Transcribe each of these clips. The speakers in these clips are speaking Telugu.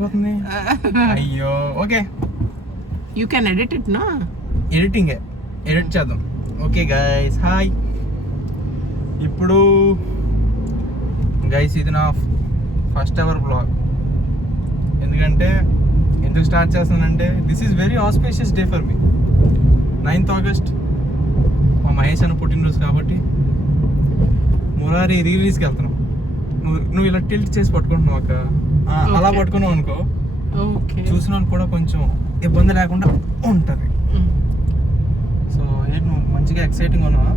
అయిపోతుంది. అయ్యో okay, you can edit it నా, ఎడిట్ చేద్దాం. Okay guys hi. ఇప్పుడు గైస్ ఇది నా ఫస్ట్ ఎవర్ బ్లాగ్. ఎందుకు స్టార్ట్ చేస్తానంటే this is very auspicious day for me. 9th August మా మహేష్ అన్న పుట్టినరోజు కాబట్టి మురారి రిలీజ్కి వెళ్తున్నాం. నువ్వు ఇలా టిల్ట్ చేసి పట్టుకుంటున్నావు అక్క, అలా పట్టుకున్నావు అనుకో చూసిన కూడా కొంచెం ఇబ్బంది లేకుండా ఉంటుంది. సో ఏంటి నువ్వు మంచిగా ఎక్సైటింగ్ ఉన్నావా?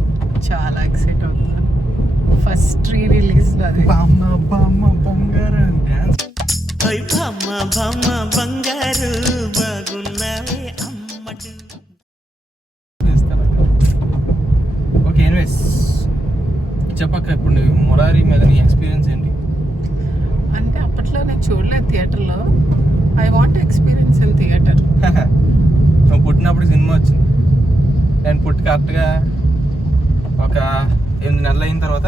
చాలా ఎక్సైట్ అవుతున్నా. ఫస్ట్ రిలీజ్ బామ్మ బామ్మ బంగారు డాన్స్. బంగారు బాగున్నావే అమ్మడు. ఓకే ఎనీవేస్ చెప్పక్క, ఇప్పుడు నువ్వు మురారి మీద నీ ఎక్స్పీరియన్స్ ఏంటి? అంటే అప్పట్లో నేను చూడలేదు థియేటర్లో. I want experience in theatre. నువ్వు పుట్టినప్పుడు సినిమా వచ్చింది, నేను పుట్టి కరెక్ట్గా ఒక 8 నెలలు అయిన తర్వాత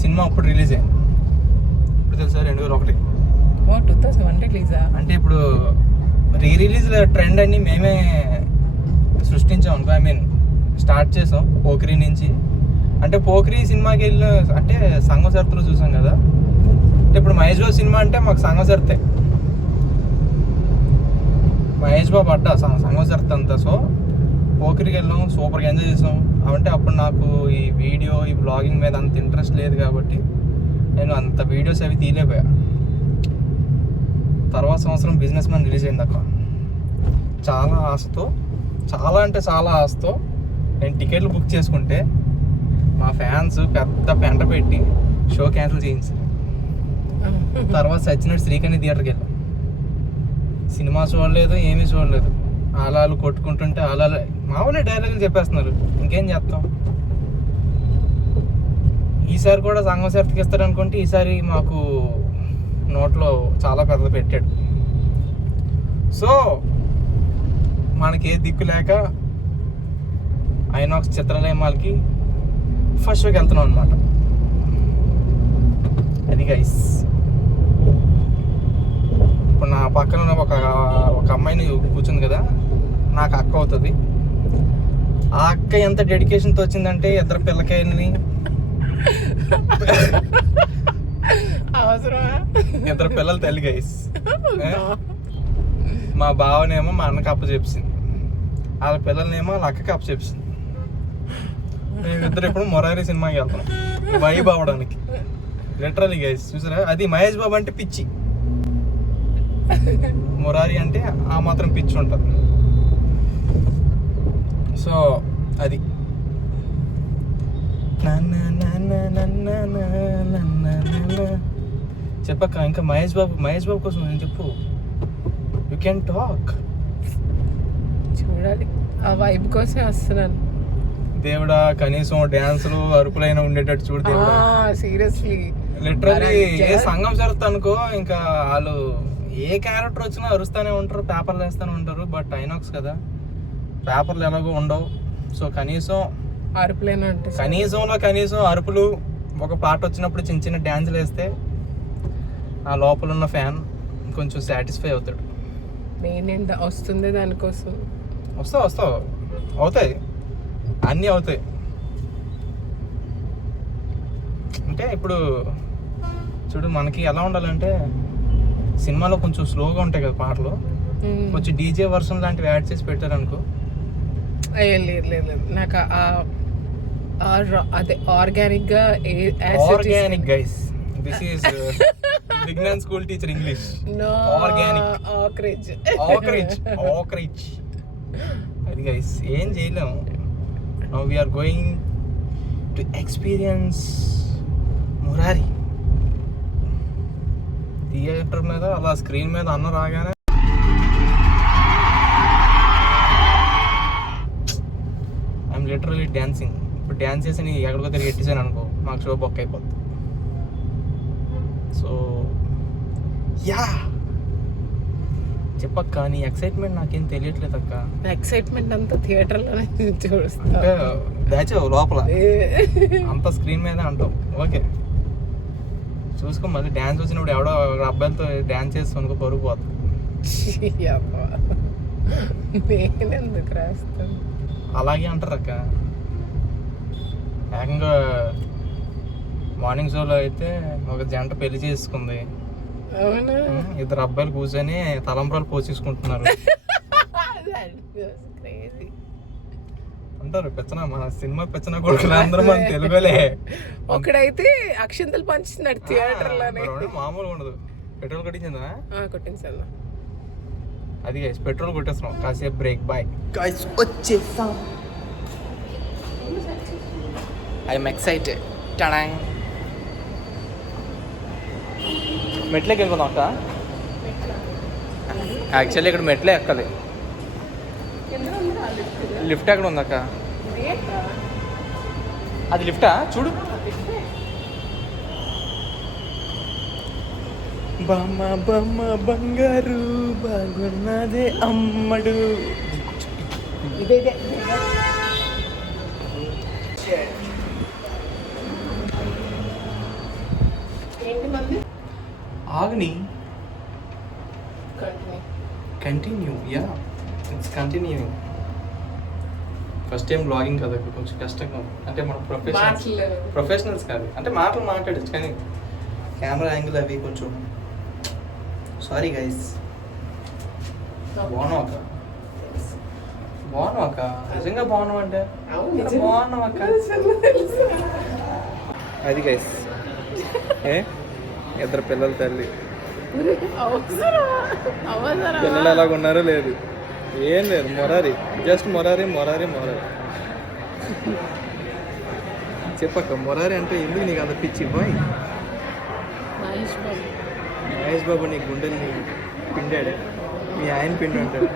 సినిమా అప్పుడు రిలీజ్ అయింది. ఇప్పుడు తెలుసా 2001. 2001 రిలీజా? అంటే ఇప్పుడు రిలీజ్ ట్రెండ్ అన్ని మేమే సృష్టించాం అనుకో. ఐ మీన్ స్టార్ట్ చేసాం పోకిరి నుంచి. అంటే పోకిరి సినిమాకి వెళ్ళి అంటే సంఘం సర్తలు చూసాం కదా. అంటే ఇప్పుడు మహేష్ బాబు సినిమా అంటే మాకు సంఘం సర్తే, మహేష్ బాబు అడ్డా సంఘం సర్త అంతా. సో పోకిరికి వెళ్ళాం, సూపర్గా ఎంజాయ్ చేసాం. అంటే అప్పుడు నాకు ఈ వీడియో ఈ బ్లాగింగ్ మీద అంత ఇంట్రెస్ట్ లేదు కాబట్టి నేను అంత వీడియోస్ అవి తీయలేకపోయా. తర్వాత సంవత్సరం బిజినెస్ మ్యాన్ రిలీజ్ అయింది అక్క. చాలా ఆశతో నేను టికెట్లు బుక్ చేసుకుంటే మా ఫ్యాన్స్ పెద్ద పెంట పెట్టి షో క్యాన్సిల్ చేయించారు. తర్వాత సచ్చినట్టు శ్రీకణి థియేటర్కి వెళ్ళాం. సినిమా చూడలేదు, ఏమీ చూడలేదు. ఆలాలు కొట్టుకుంటుంటే ఆలాలు మామూలు డైలాగులు చెప్పేస్తున్నారు. ఇంకేం చేస్తాం? ఈసారి కూడా సంఘం సర్తికి ఇస్తారు అనుకుంటే ఈసారి మాకు నోట్లో చాలా పెద్ద పెట్టాడు. సో మనకి ఏ దిక్కు లేక ఐనాక్స్ చిత్రాలయమాలకి ఫస్ట్ షోకి వెళ్తున్నాం అనమాట. అది గైస్. ఇప్పుడు నా పక్కన ఒక అమ్మాయిని కూర్చుంది కదా, నాకు అక్క అవుతుంది. ఆ అక్క ఎంత డెడికేషన్తో వచ్చిందంటే ఇద్దరు పిల్లకాయలని, ఇద్దరు పిల్లల తల్లి గైస్. మా బావనేమో మా అన్నకి అప్ప చెప్పింది, వాళ్ళ పిల్లలనేమో వాళ్ళ అక్కకి అప్ప చెప్పింది. మేమిద్దరు ఇప్పుడు మురారి సినిమాకి వెళ్తాం వైబ్ అవ్వడానికి. లిటరలీ గైస్ చూసారా, అది మహేష్ బాబు అంటే పిచ్చి, మురారి అంటే ఆ మాత్రం పిచ్చి ఉంటుంది. సో అది చెప్పక్క. ఇంకా మహేష్ బాబు కోసం నేను చెప్పు. You can talk. చూడాలి, ఆ వైబ్ కోసమే వస్తున్నాను. దేవుడా కనీసం డ్యాన్సులు అరుపులైనా ఉండేటట్టు చూడు దేవుడా. సీరియస్లీ లిటరలీ ఏ సంఘం జరుగుతా అనుకో, ఇంకా వాళ్ళు ఏ క్యారెక్టర్ వచ్చినా అరుస్తూనే ఉంటారు, పేపర్లు వేస్తూనే ఉంటారు. బట్ ఐనాక్స్ కదా, పేపర్లు ఎలాగో ఉండవు. సో కనీసం అరుపులేనా అంటే కనీసం అరుపులు, ఒక పాట వచ్చినప్పుడు చిన్న చిన్న డ్యాన్సులు వేస్తే ఆ లోపల ఉన్న ఫ్యాన్ కొంచెం సాటిస్ఫై అవుతాడు. నేనేంటి వస్తుంది దానికోసం. వస్తావు అవుతాయి, అన్నీ అవుతాయి. అంటే ఇప్పుడు చూడు, మనకి ఎలా ఉండాలంటే సినిమాలో కొంచెం స్లోగా ఉంటాయి కదా పాటలు, కొంచెం డీజే వర్షన్ లాంటివి యాడ్ చేసి పెట్టారనుకో. లేదు నాకు అదే organic guys. This is beginner school teacher English. Organic ఆక్రిచ్ అది గైస్. ఏం చేయలేము. Now we are going to experience Murari. Theatre మీద అలా స్క్రీన్ మీద అన్న రాగానే ఐఎమ్ లిటరలీ డాన్సింగ్. ఇప్పుడు డ్యాన్స్ చేసి నీ ఎక్కడికో తిరిగి ఎట్టేసాను అనుకో, మాకు షో బొక్క అయిపోద్ది. సో యా చెప్పక్క, నీ ఎక్సైట్మెంట్ నాకేం తెలియట్లేదు అక్క. ఎక్సైట్మెంట్ అంతా థియేటర్లోనే చూస్తా. అంటే దాచావు లోపల అంత స్క్రీన్ మీద అంటావు. ఓకే చూసుకో మళ్ళీ డ్యాన్స్ వచ్చినప్పుడు ఎవడో ఒక అబ్బాయిలతో డ్యాన్స్ చేస్తాను అనుకో పరుగు పోతుంది. నేను ఎందుకు రాస్తాను? అలాగే అంటారు అక్క. ఏకంగా మార్నింగ్ షోలో అయితే ఒక జంట పెళ్లి చేసుకుంది. అవునా? ఇద్దరు అబ్బాయిలు కూర్చొని తలంబ్రాలు పోసేసుకుంటున్నారు అంటారు. పెచ్చన మన సినిమా పెచ్చన కొడుకులు అందరూ మన తెలుగులే. ఒకడైతే అక్షంతలు పంచుతున్నాడు థియేటర్ లోనే. మామూలుగా ఉండదు. పెట్రోల్ కొట్టించిందా? కొట్టించాను. అది గైస్ పెట్రోల్ కొట్టేస్తున్నాం. కాసేపు బ్రేక్. బాయ్ గైస్, వచ్చేసాం. I'm excited. టడాంగ్. మెట్లకి వెళ్ళిపోదాం అక్క. యాక్చువల్లీ ఇక్కడ మెట్లే ఎక్కాలి. లిఫ్ట్ ఎక్కడ ఉంది అక్క? అది లిఫ్టా? చూడు. బమ్మ బమ్మ బంగారు బాగున్నదే అమ్మడు. ఆగ్ని continue. Yeah, it's continuing. First time blogging కదా, కొంచెం కష్టంగా ఉంది. అంటే మనం ప్రొఫెషనల్స్ కాదు. అంటే మాటలు మాట్లాడచ్చు కానీ కెమెరా యాంగిల్ అవి కొంచెం. Sorry guys. బాగున్నావు అక్క. బాగున్నావు అక్క. నిజంగా బాగున్నావు అంటే బాగున్నావు అక్క. అది గైస్, ఇద్దరు పిల్లల తల్లి. పిల్లలు ఎలాగ ఉన్నారో లేదు, ఏం లేదు. మొరారి, జస్ట్ మొరారి. చెప్పక్క, మొరారి అంటే ఎందుకు నీకు అంత పిచ్చి? బాయ్ మహేష్ బాబు నీ గుండెల్ని పిండాడు. మీ ఆయన పిండి అంటాడు.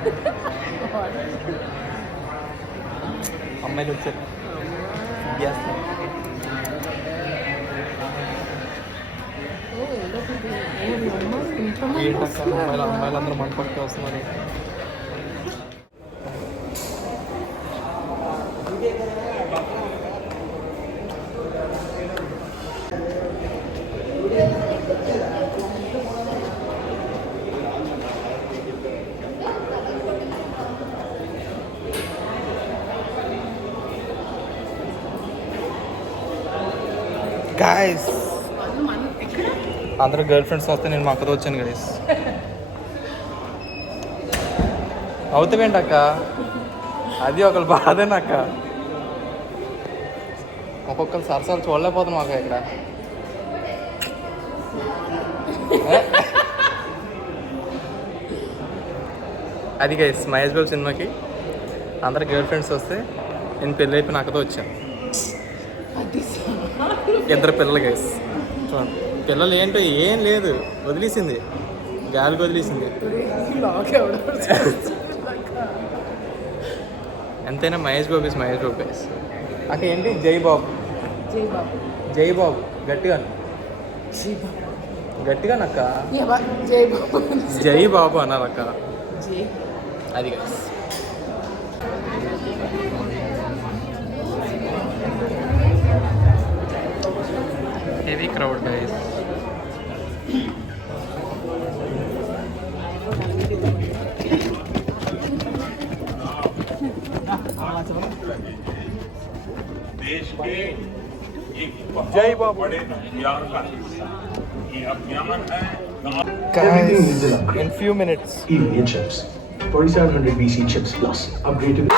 అమ్మాయిలు వచ్చారు. ఏంటక్క అమ్మాయిలందరూ మన పక్కకి వస్తున్నారు. గాయస్, అందరూ గర్ల్ ఫ్రెండ్స్ వస్తే నేను మా అక్కతో వచ్చాను గైస్. అవుతావేంటి అక్క? అది ఒకళ్ళు బాధేనక్క. ఒక్కొక్కరు సరసాలు చూడలేకపోతున్నాం అక్క ఇక్కడ. అది గైస్, మహేష్ బాబు సినిమాకి అందరు గర్ల్ ఫ్రెండ్స్ వస్తే నేను పెళ్ళి అయిపోయిన అక్కతో వచ్చాను. ఇద్దరు పిల్లలు గైస్. చూడండి, పిల్లలు ఏంటో ఏం లేదు, వదిలేసింది, గాలికి వదిలేసింది. ఎంతైనా మహేష్ బాబు ఇస్ మహేష్ బాబు గైస్. అక్క ఏంటి? జై బాబు. గట్టిగా నక్క. జై బాబు అన్నారక్క. అది గైస్. Heavy crowd guys. जय बाबू बड़े अभियान का हिस्सा ये अभियान है Guys, in few minutes. Indian chips, 4700 BC chips plus, upgraded.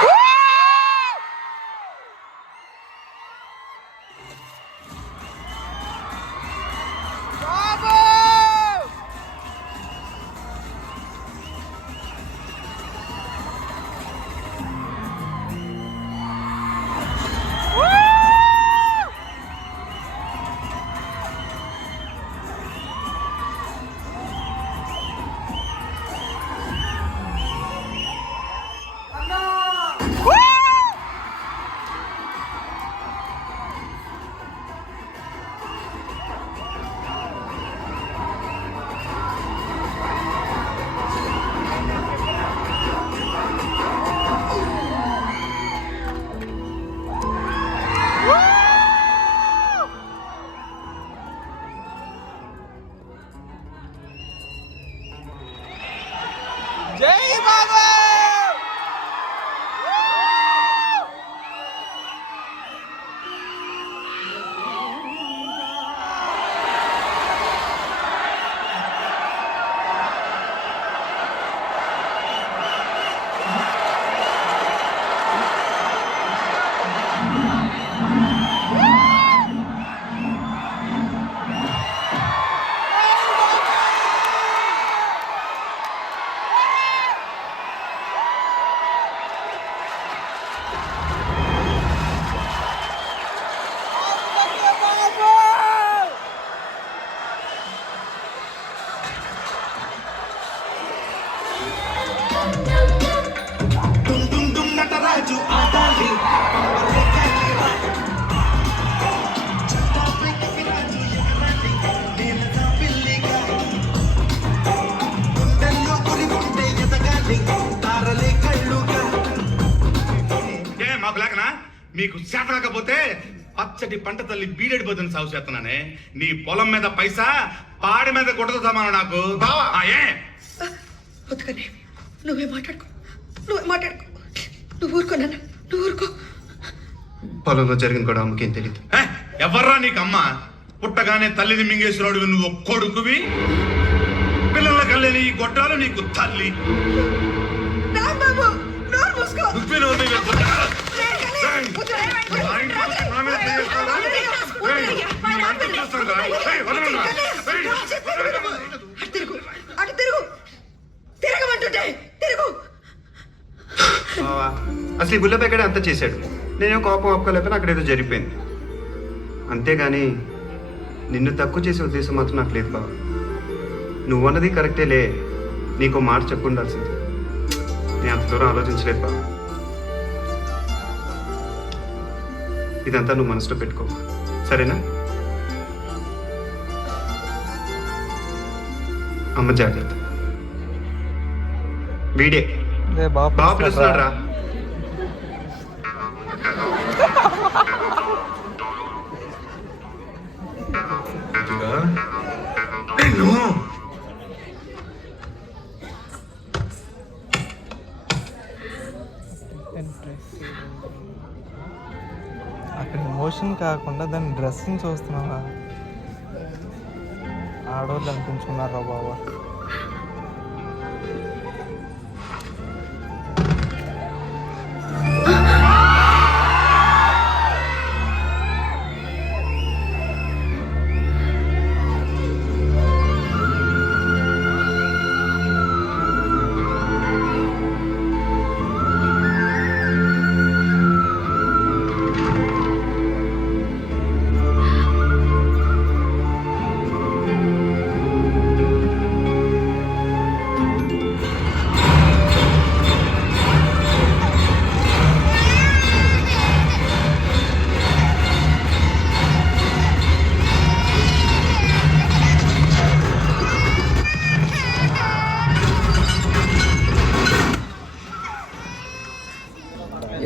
మీకు చేత కాకపోతే పచ్చటి పంట తల్లి బీడెడి బదులు సాగు చేస్తున్నానే. నీ పొలం మీద పైసా పాడి మీద గుడ్డతో సమానం నాకు. ఆ, ఏ వద్దుకనే నువ్వే మాట్లాడుకో నువ్వు ఊరుకో నాన్న, నువ్వు ఊరుకో. పొలంలో జరిగిన కూడా అమ్మకేం తెలియదు. ఎవర్రా నీకమ్మ? పుట్టగానే తల్లిని మింగేసినోడివి నువ్వు కొడుకువి. పిల్లల కళ్ళని ఈ గొడ్డాలు నీకు తల్లి. నువ్వే నోరు మీద పెట్టుకుంటా. అసలు ఈ బుల్లపేకడే అంతా చేశాడు. నేనేం కోపం ఒప్పుకోలేకపోయినా అక్కడ ఏదో జరిగిపోయింది. అంతేగాని నిన్ను తక్కువ చేసే ఉద్దేశం మాత్రం నాకు లేదు బావ. నువ్వన్నది కరెక్టేలే, నీకు మాట చెప్పు ఉండాల్సింది. నేను అంత దూరం ఆలోచించలేదు బావ. ఇదంతా నువ్వు మనసులో పెట్టుకో, సరేనా? అమ్మ జాగ్రత్త. వీడే బావ పిలుస్తున్నాడు రా. అక్కడ ఎమోషన్ కాకుండా దాని డ్రెస్సింగ్ చూస్తున్నావా? ఆడవాళ్ళు అనిపించుకున్నారా బాబా?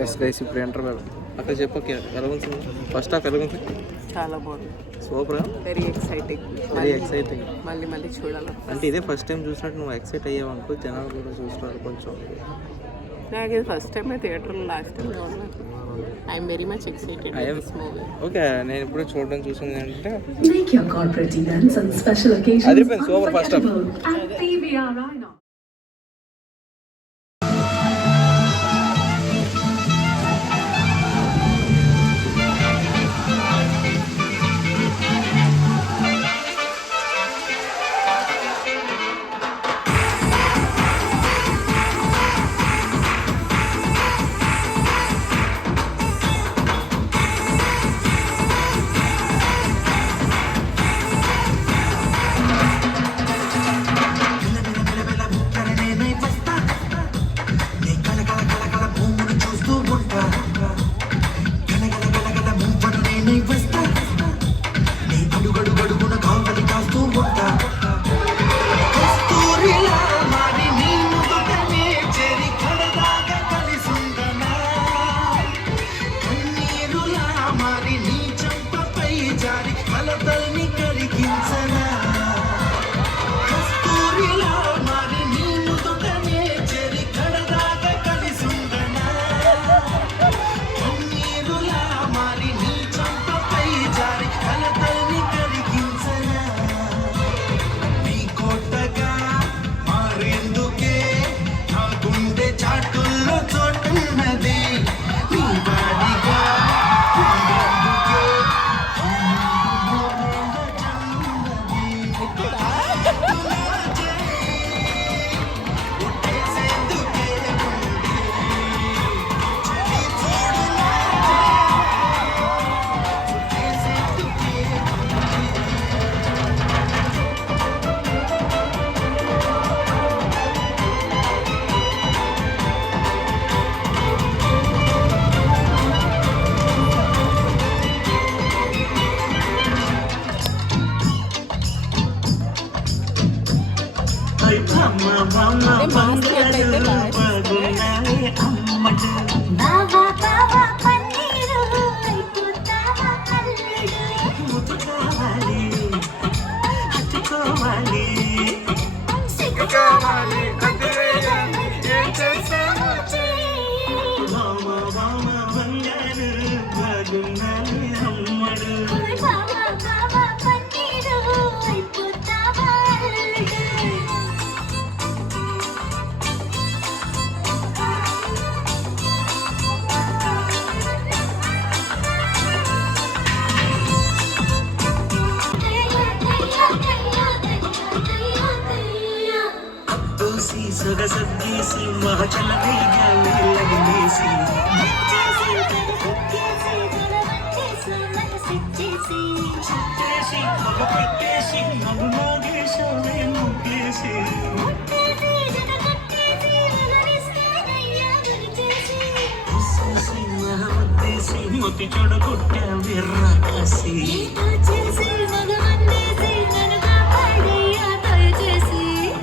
ఎస్ గైస్, ఇప్పుడు ఎంటర్ అక్కడ చెప్పక ఎలా ఉంది ఫస్ట్ హాఫ్? ఎలా ఉంది? చాలా బాగుంది, super, very exciting. Very exciting. మళ్ళీ చూడాలి. అంటే ఇదే ఫస్ట్ టైం చూసినట్టు నువ్వు ఎక్సైట్ అయ్యావు అనుకో, జనాలు కూడా చూస్తున్నారు కొంచెం. నాకు ఇది ఫస్ట్ టైం థియేటర్లో, last time I'm very much excited this movie. Okay, నేను ఇప్పుడు చూసింది అంటే Make your corporate events and special occasions అదిరిపోయింది. Super first half. unforgettable at PVR INOX. బావా బావా పన్నీరు ఇంక కావాలి అది వేయాలి ఏం చేస్తామో వామ వామ బంగారు బాగున్నావే అమ్మడు అద్దోసి సొగసద్దీసి మహచలనైగా లగలేసి చుట్టేసి మగ పెట్టేసి నన్ను నాగేశావే ముగ్గేసి ఉస్సేసి మహముద్దేసి మొత్తి చెడగొట్టావే రాకాసి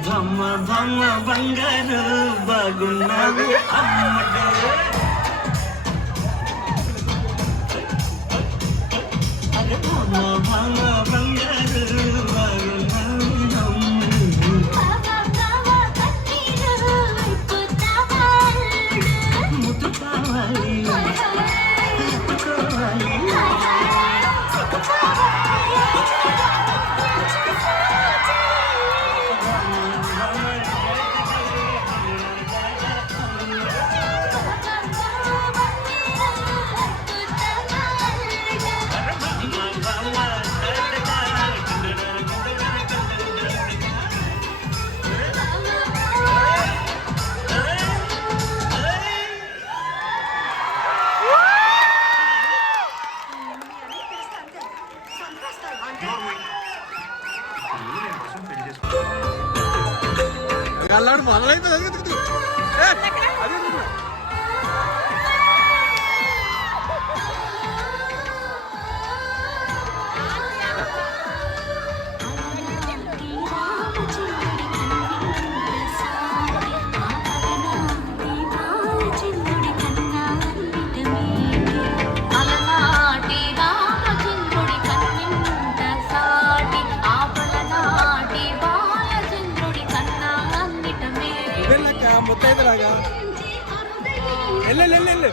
బొమ్మ బొమ్మ బంగారు బాగున్నావే అమ్మడు అరే బొమ్మ బొమ్మ బంగారు బాగున్నావే అమ్మడు ముద్దు కావాలి ముట్టుకోవాలి అల్లాడు మొదలైంది అది ముత్తైదులాగా వెళ్ళు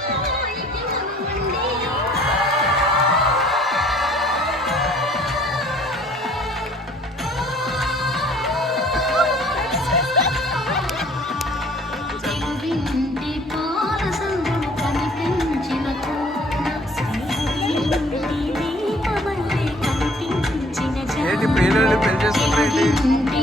ఏంటి పేరు పెళ్లి చేసుకుంటారేంటి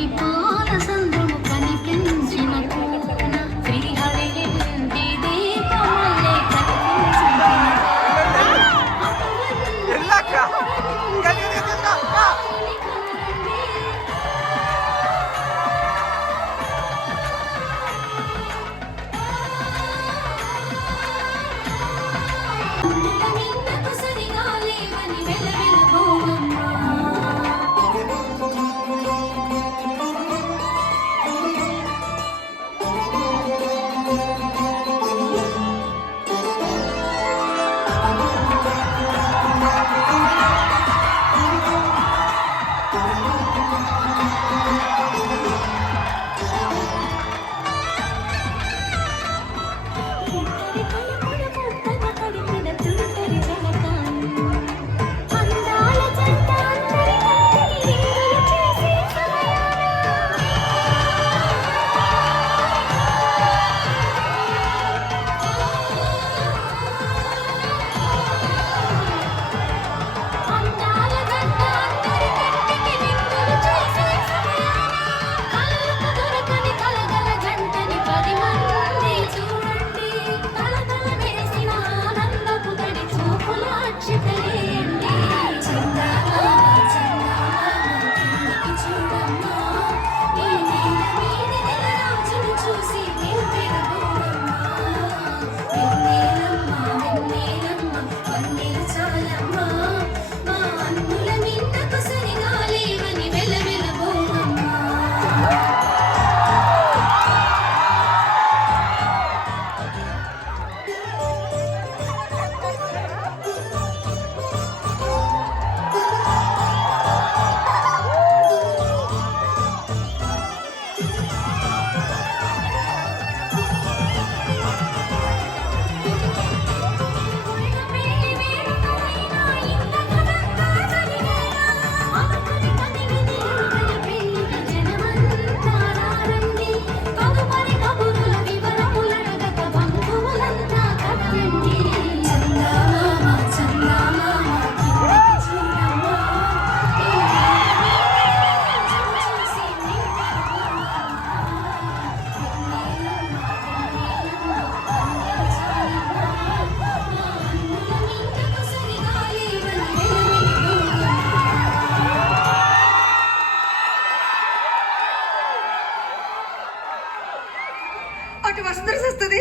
అటు వసుంధర వస్తుంది,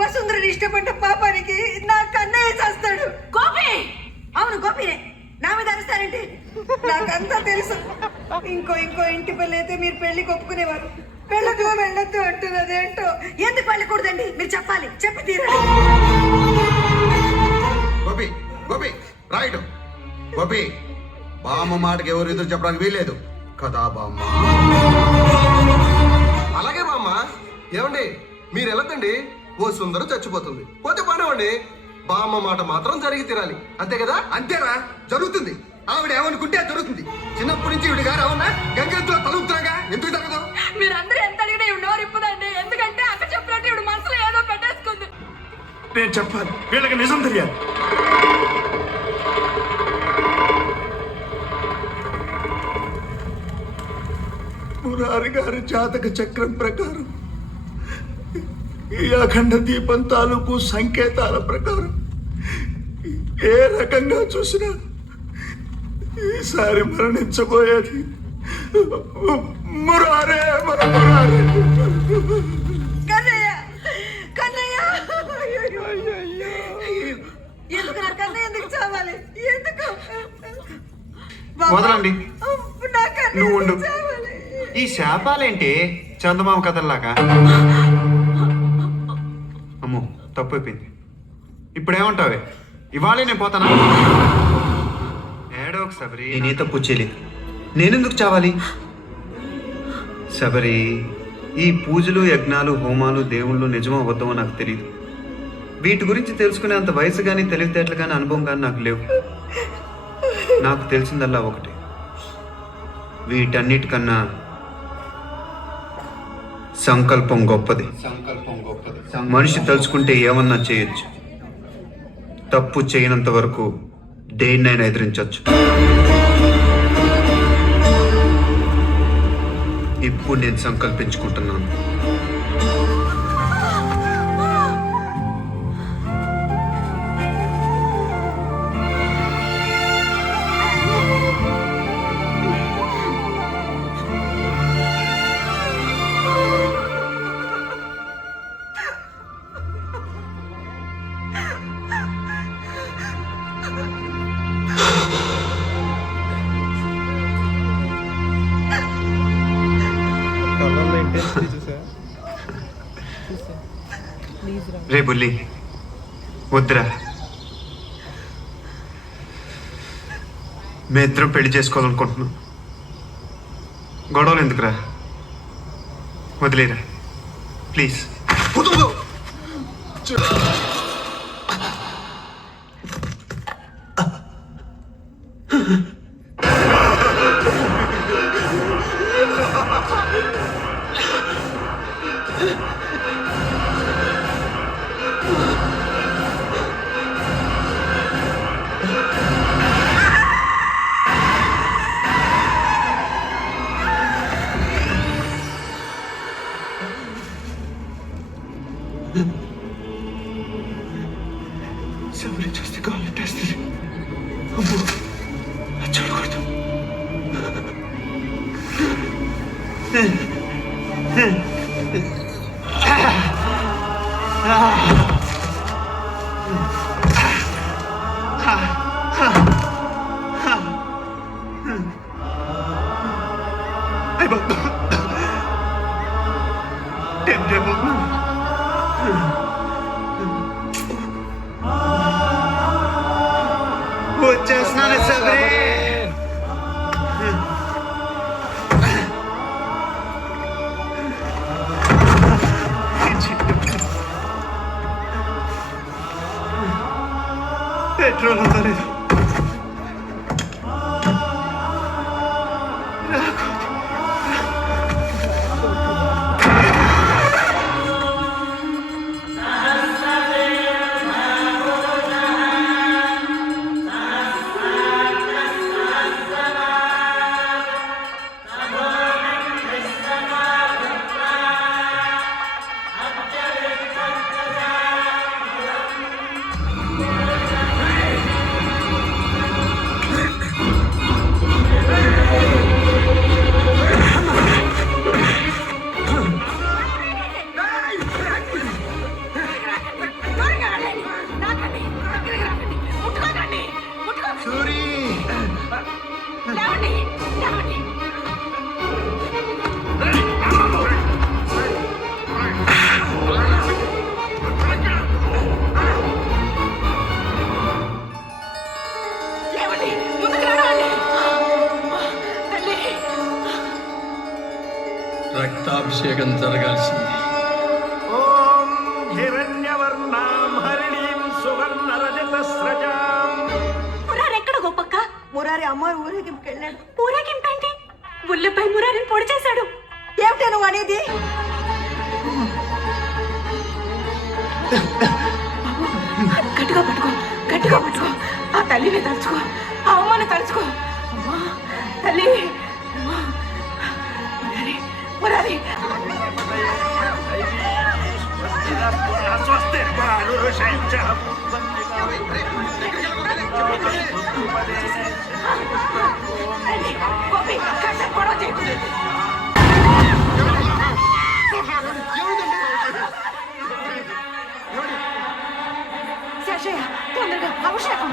వసుంధరని ఇష్టపడ్డ పాపానికి నా కన్నయ్య చేస్తాడు. గోపి! అవును గోపినే. నా మీద అరుస్తారంటే నాకంతా తెలుసు. ఇంకో ఇంటి పెళ్ళి అయితే మీరు పెళ్లికి ఒప్పుకునేవారు. వెళ్ళొద్దు అంటున్నది ఏంటో. ఎందుకు వెళ్ళకూడదండి? మీరు చెప్పాలి, చెప్పి తీరండి. గోపి గోపి రైట్. గోపి, బామ్మ మాటకి ఎవరు ఎదురు చెప్పడానికి వీల్లేదు కదా బామ్మ? అలాగే బామ్మ. ఏమండి, మీరు వెళ్ళకండి. ఓ సుందర చచ్చిపోతుంది, పోతే పనివ్వండి. బామ్మ మాట మాత్రం జరిగి తీరాలి, అంతే కదా? అంతేరా, జరుగుతుంది. ఆవిడ ఏమనుకుంటే అది జరుగుతుంది. చిన్నప్పటి నుంచి ఇవిడి గారు అవునా గంగెత్తులో తలుపుతున్నాగా, ఎందుకు తగ్గదు? మీరందరూ ఎంత అడిగినా ఉండవారు ఇప్పుదండి. ఎందుకంటే అక్క చెప్పినట్టు ఇప్పుడు మనసులో ఏదో పెట్టేసుకుంది. నేను చెప్పాలి, వీళ్ళకి నిజం తెలియాలి. మురారి గారి జాతక చక్రం ప్రకారం ఈ అఖండ దీపం తాలూకు సంకేతాల ప్రకారం ఏ రకంగా చూసినా ఈసారి మరణించబోయేది మురారే. మురారే కన్నయ్య ఎందుకు నా కన్నయ్య ఎందుకు చావాలి? ఎందుకు? వదలండి, నా కన్నయ్య నువ్వు ఉండు. చావాలి. ఈ శాపాలేంటి చందమామ కథల్లాగా? అమ్మో, తప్పు అయిపోయింది. ఇప్పుడేమంటావే? ఇవాళే నేను పోతానా? ఏడోకు శబరి, నేనే తప్పు చేయలేదు. నేనెందుకు చావాలి? శబరి, ఈ పూజలు, యజ్ఞాలు, హోమాలు, దేవుళ్ళు నిజమో అబద్ధమో నాకు తెలియదు. వీటి గురించి తెలుసుకునే అంత వయసు కానీ, తెలివితేటలు కానీ, అనుభవం కానీ నాకు లేవు. నాకు తెలిసిందల్లా ఒకటి, వీటన్నిటికన్నా సంకల్పం గొప్పది. మనిషి తలుచుకుంటే ఏమన్నా చేయొచ్చు. తప్పు చేయనంత వరకు దేన్నైనా ఎదిరించవచ్చు. ఇప్పుడు నేను సంకల్పించుకుంటున్నాను. రే బుల్లి, వద్దురా. మేమిద్దరం పెళ్లి చేసుకోవాలనుకుంటున్నాం. గొడవలు ఎందుకురా? వదిలేరా ప్లీజ్. శబరి చూస్తే కాళ్ళు టేస్తుంది. అమ్మో, చూడకూడదు. వచ్చేస్తున్నాను శబరి. పెట్రోల్ అందలేదు. పట్టాభిషేకం జరగాల్సింది. ఓం హిరణ్యవర్ణాం హరిణీం సువర్ణరజతస్రజాం. ఎక్కడ గొప్పక్క? మురారి అమ్మారు ఊరేగింపుకి వెళ్ళాడు. ఊరేగింపేంటి? ఉల్లిపై మురారిని పొడి చేశాడు. ఏమిటా నువ్వు అనేది? గట్టిగా పట్టుకో, గట్టిగా పట్టుకో. ఆ తల్లిని తలుచుకో, ఆ అమ్మని తలుచుకో. అమ్మా తల్లి, మురారి శేషయ్య, తొందరగా అభిషేకం.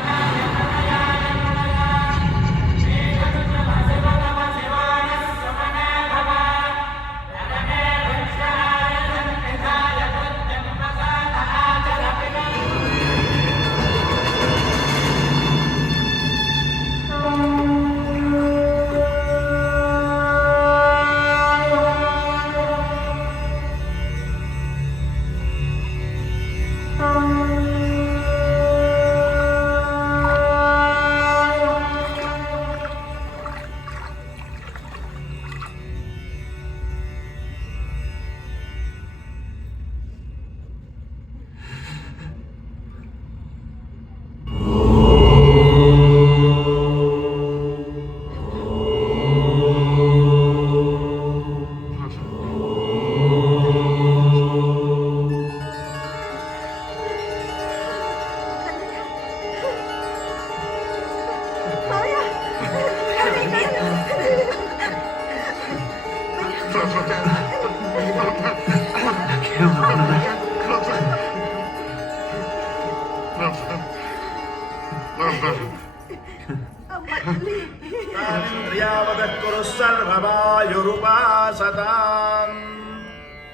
సర్వవాయురుపాసతాం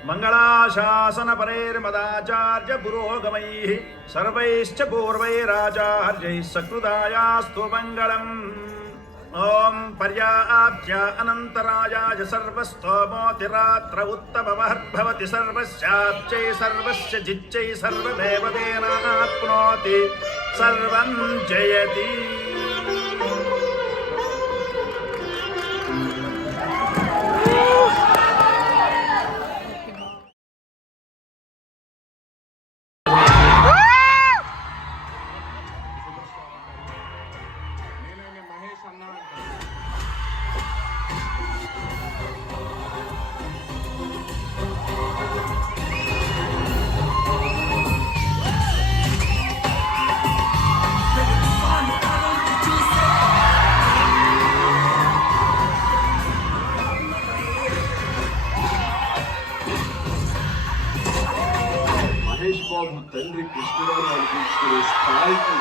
మంగళాశాసన పరైర్మదాచార్య పురోగమైః సర్వైశ్చ పూర్వైరాచార్యైః సకృదాయాస్తు మంగళం. ఓం పర్యాప్త్య అనంతరాయాయ సర్వస్తోమోతిరాత్ర ఉత్తమమహర్భవతి సర్వస్యాప్చై సర్వస్య జిచ్చై సర్వదేవ తేనాప్నోతి సర్వం జయతి. మహేష్ బాబు తండ్రి కృష్ణగారు అనిపించుకునే స్థాయికి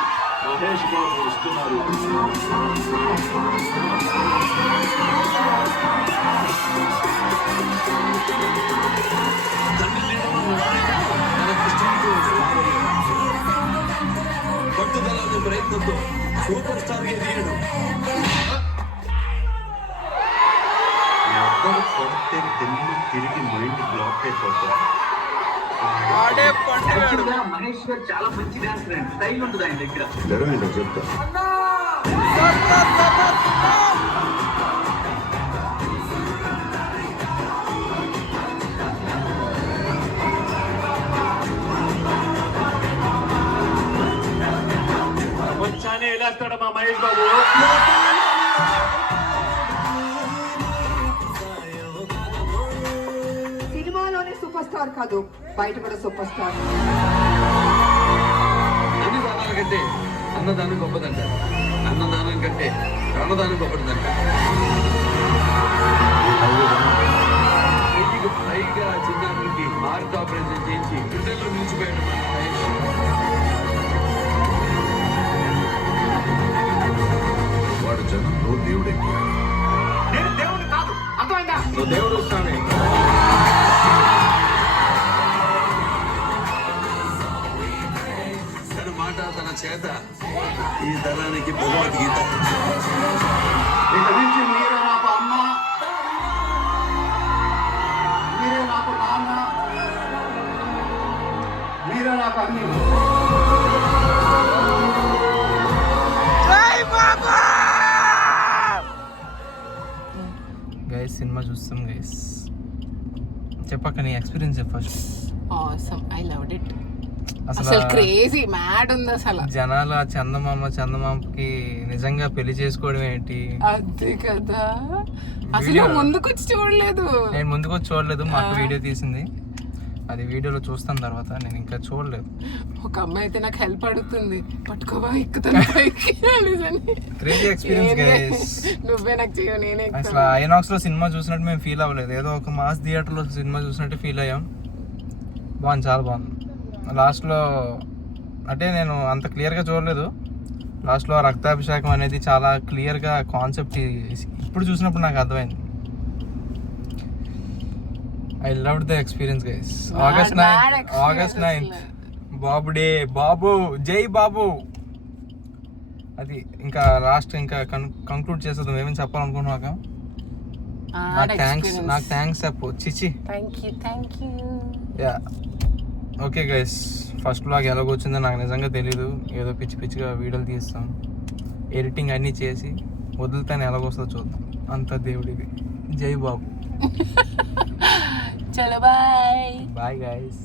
మహేష్ బాబు వస్తున్నారు. పట్టుదల ప్రయత్నంతో సూపర్ స్టార్ గా ఎదిగాడు. ఎవరు కొడితే దిల్లు తిరిగి మైండ్ బ్లాక్ అయిపోతారు. మహేష్ గారు చాలా మంచి డాన్సర్ అండి, స్టైల్ ఉంటుంది ఆయన దగ్గర. చెప్తా వచ్చానే వెళ్ళేస్తాడు మా మహేష్ బాబు. సినిమాలోనే సూపర్ స్టార్ కాదు, బయట కూడా సూపర్ స్టార్. అన్ని దానాల కంటే అన్నదానం గొప్పదంట, అన్నదానం కంటే ప్రాణదానం గొప్పదంట. పైగా చిన్నారులకి హార్ట్ ఆపరేషన్ చేయించి గుండెల్లో నిలిచిపోయాడు మన మహేష్. వాడు జనంలో దేవుడెక్కి నేను దేవుడు కాదు, అర్థమైందా? నువ్వు దేవుడు వస్తానే. తన మాట తన చేత ఈ తరానికి భగవద్గీత. ఇక నుంచి మీరే నాకు అమ్మ, మీరే పాపాన్ని. గైస్ సినిమా చూస్తాం గైస్. చెప్పక నీ ఎక్స్పీరియన్స్ చెప్ప first. Awesome, I loved it. అసలు అసలు క్రేజీ మ్యాడ్ ఉంది అసలు. జనాలు ఆ చందమామకి నిజంగా పెళ్లి చేసుకోవడం ఏంటి? అదే కదా, అసలు ముందుకొచ్చి చూడలేదు. నేను ముందుకు వచ్చి చూడలేదు, మా అక్క వీడియో తీసింది, అది వీడియోలో చూస్తాను తర్వాత. నేను ఇంకా చూడలేదు. ఒక అమ్మాయి అయితే నాకు హెల్ప్ అడుగుతుంది, పట్టుకోవా ఎక్కుతాను పైకి అనేసని. Crazy experience guys. నువ్వే నాకు చేయవు, నేనే అసలు ఐనాక్స్ లో సినిమా చూసినట్టు మేము ఫీల్ అవ్వలేదు, ఏదో ఒక మాస్ థియేటర్ లో సినిమా చూసినట్టు ఫీల్ అయ్యాం. బాగుంది, చాలా బాగుంది. లాస్ట్లో అంటే నేను అంత క్లియర్గా చూడలేదు, లాస్ట్లో రక్తాభిషేకం అనేది చాలా క్లియర్గా కాన్సెప్ట్ ఇప్పుడు చూసినప్పుడు నాకు అర్థమైంది. I love the experience guys. August 9 Babu day. Babu జై బాబు. అది ఇంకా లాస్ట్ ఇంకా కంక్లూడ్ చేసేద్దాం. ఏమేమి చెప్పాలనుకుంటున్నాక నాకు థ్యాంక్స్ చెప్పు. చిచి thank you. Yeah okay guys, first blog ఎలాగొచ్చిందో నాకు నిజంగా తెలీదు. ఏదో పిచ్చి పిచ్చిగా వీడియోలు తీస్తాం, ఎడిటింగ్ అన్నీ చేసి వదులుతాను, ఎలాగొస్తుందో చూద్దాం. అంత దేవుడిది. జై బాబు. చలో బాయ్. Bye guys.